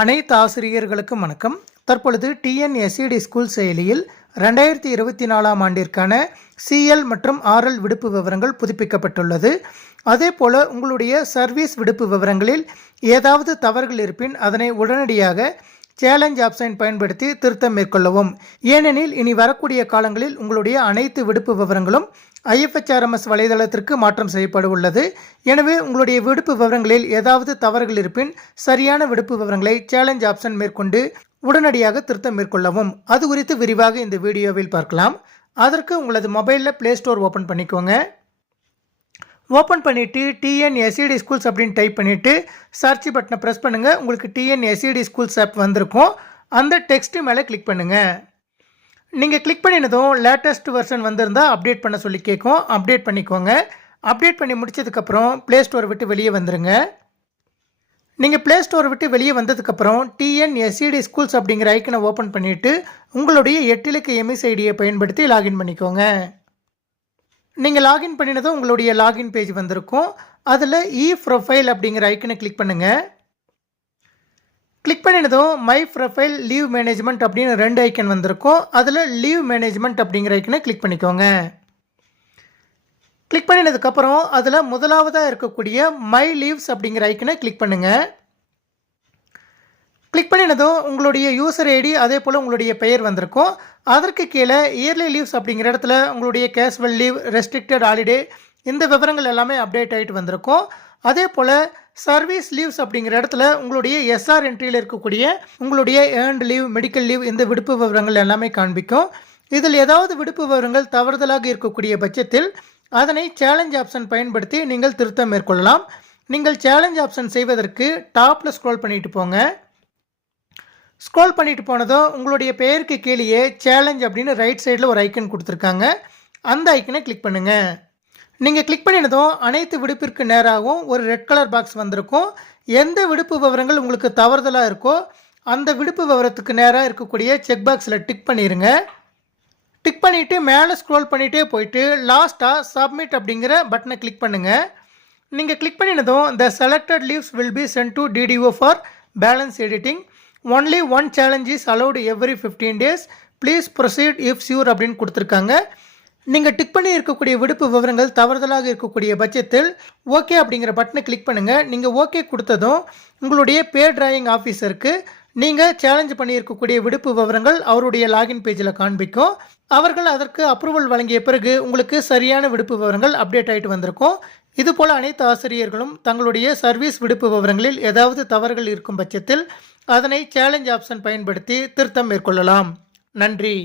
அனைத்து ஆசிரியர்களுக்கும் வணக்கம். தற்பொழுது டிஎன்எஸ்சிடி ஸ்கூல் செயலியில் 2024ஆம் ஆண்டிற்கான சிஎல் மற்றும் ஆர்எல் விடுப்பு விவரங்கள் புதுப்பிக்கப்பட்டுள்ளது. அதேபோல் உங்களுடைய சர்வீஸ் விடுப்பு விவரங்களில் ஏதாவது தவறுகள் இருப்பின் அதனை உடனடியாக சேலஞ்ச் ஆப்ஷன் பயன்படுத்தி திருத்தம் மேற்கொள்ளவும். ஏனெனில் இனி வரக்கூடிய காலங்களில் உங்களுடைய அனைத்து விடுப்பு விவரங்களும் IFHRMS வலைதளத்திற்கு மாற்றம் செய்யப்பட உள்ளது. எனவே உங்களுடைய விடுப்பு விவரங்களில் ஏதாவது தவறுகள் இருப்பின் சரியான விடுப்பு விவரங்களை சேலஞ்ச் ஆப்ஷன் மேற்கொண்டு உடனடியாக திருத்தம் மேற்கொள்ளவும். அது குறித்து விரிவாக இந்த வீடியோவில் பார்க்கலாம். அதற்கு உங்களது மொபைலில் ப்ளே ஸ்டோர் ஓப்பன் பண்ணிக்கோங்க. ஓப்பன் பண்ணிவிட்டு டிஎன்எஸ்சிடி ஸ்கூல்ஸ் அப்படின்னு டைப் பண்ணிவிட்டு சர்ச் பட்டனை ப்ரெஸ் பண்ணுங்கள். உங்களுக்கு டிஎன்எஸ்சிடி ஸ்கூல்ஸ் ஆப் வந்திருக்கும். அந்த டெக்ஸ்ட்டு மேலே கிளிக் பண்ணுங்கள். நீங்கள் கிளிக் பண்ணினதும் லேட்டஸ்ட் வெர்ஷன் வந்திருந்தால் அப்டேட் பண்ண சொல்லி கேட்கும். அப்டேட் பண்ணிக்கோங்க. அப்டேட் பண்ணி முடிச்சதுக்கப்புறம் ப்ளே ஸ்டோர் விட்டு வெளியே வந்துடுங்க. நீங்கள் ப்ளே ஸ்டோர் விட்டு வெளியே வந்ததுக்கப்புறம் டிஎன்எஸ்சிடி ஸ்கூல்ஸ் அப்படிங்கிற ஐக்கனை ஓப்பன் பண்ணிவிட்டு உங்களுடைய 8 இலக்க எம்எஸ் ஐடியை பயன்படுத்தி லாகின் பண்ணிக்கோங்க. நீங்கள் லாகின் பண்ணினதும் உங்களுடைய லாகின் பேஜ் வந்திருக்கும். அதில் ப்ரொஃபைல் அப்படிங்கிற ஐக்கனை கிளிக் பண்ணுங்கள். கிளிக் பண்ணினதும் மை ப்ரொஃபைல் லீவ் மேனேஜ்மெண்ட் அப்படின்னு 2 ஐக்கன் வந்திருக்கும். அதில் லீவ் மேனேஜ்மெண்ட் அப்படிங்கிற ஐக்கனை கிளிக் பண்ணிக்கோங்க. கிளிக் பண்ணினதுக்கப்புறம் அதில் முதலாவதாக இருக்கக்கூடிய மை லீவ்ஸ் அப்படிங்கிற ஐக்கனை கிளிக் பண்ணுங்கள். கிளிக் பண்ணினதும் உங்களுடைய யூசர் ஐடி அதே போல் உங்களுடைய பெயர் வந்திருக்கும். அதற்கு கீழே இயர்லி லீவ்ஸ் அப்படிங்கிற இடத்துல உங்களுடைய கேஷுவல் லீவ், ரெஸ்ட்ரிக்டட் ஹாலிடே இந்த விவரங்கள் எல்லாமே அப்டேட் ஆகிட்டு வந்திருக்கும். அதே போல் சர்வீஸ் லீவ்ஸ் அப்படிங்கிற இடத்துல உங்களுடைய எஸ்ஆர் என்ட்ரியில் இருக்கக்கூடிய உங்களுடைய ஏர்ன்ட் லீவ், மெடிக்கல் லீவ் இந்த விடுப்பு விவரங்கள் எல்லாமே காண்பிக்கும். இதில் ஏதாவது விடுப்பு விவரங்கள் தவறுதலாக இருக்கக்கூடிய பட்சத்தில் அதனை சேலஞ்ச் ஆப்ஷன் பயன்படுத்தி நீங்கள் திருத்தம் மேற்கொள்ளலாம். நீங்கள் சேலஞ்ச் ஆப்ஷன் செய்வதற்கு டாப்பில் ஸ்க்ரோல் பண்ணிட்டு போங்க. ஸ்க்ரோல் பண்ணிட்டு போனதும் உங்களுடைய பெயருக்கு கீழே சேலஞ்ச் அப்படின்னு ரைட் சைடில் ஒரு ஐக்கன் கொடுத்துருக்காங்க. அந்த ஐக்கனை கிளிக் பண்ணுங்கள். நீங்கள் கிளிக் பண்ணினதும் அனைத்து விடுப்பிற்கு நேராகவும் ஒரு ரெட் கலர் பாக்ஸ் வந்திருக்கும். எந்த விடுப்பு விவரங்கள் உங்களுக்கு தவறுதலாக இருக்கோ அந்த விடுப்பு விவரத்துக்கு நேராக இருக்கக்கூடிய செக் பாக்ஸில் டிக் பண்ணிடுங்க. டிக் பண்ணிவிட்டு மேலே ஸ்க்ரோல் பண்ணிகிட்டே போயிட்டு லாஸ்ட்டாக சப்மிட் அப்படிங்கிற பட்டனை கிளிக் பண்ணுங்கள். நீங்கள் கிளிக் பண்ணினதும் the selected leaves will be sent to DDO for balance editing. Only one challenge is allowed every 15 days. Please proceed if sure அப்படின்னு கொடுத்துருக்காங்க. நீங்கள் டிக் பண்ணி இருக்கக்கூடிய விடுப்பு விவரங்கள் தவறுதலாக இருக்கக்கூடிய பட்சத்தில் ஓகே அப்படிங்கிற பட்டனை கிளிக் பண்ணுங்கள். நீங்கள் ஓகே கொடுத்ததும் உங்களுடைய பே டிராயிங் ஆஃபீஸருக்கு நீங்கள் சேலஞ்ச் பண்ணியிருக்கக்கூடிய விடுப்பு விவரங்கள் அவருடைய லாகின் பேஜில் காண்பிக்கும். அவர்கள் அதற்கு அப்ரூவல் வழங்கிய பிறகு உங்களுக்கு சரியான விடுப்பு விவரங்கள் அப்டேட் ஆகிட்டு வந்திருக்கும். இதுபோல் அனைத்து ஆசிரியர்களும் தங்களுடைய சர்வீஸ் விடுப்பு விவரங்களில் ஏதாவது தவறுகள் இருக்கும் பட்சத்தில் அதனை சேலஞ்ச் ஆப்ஷன் பயன்படுத்தி திருத்தம் மேற்கொள்ளலாம். நன்றி.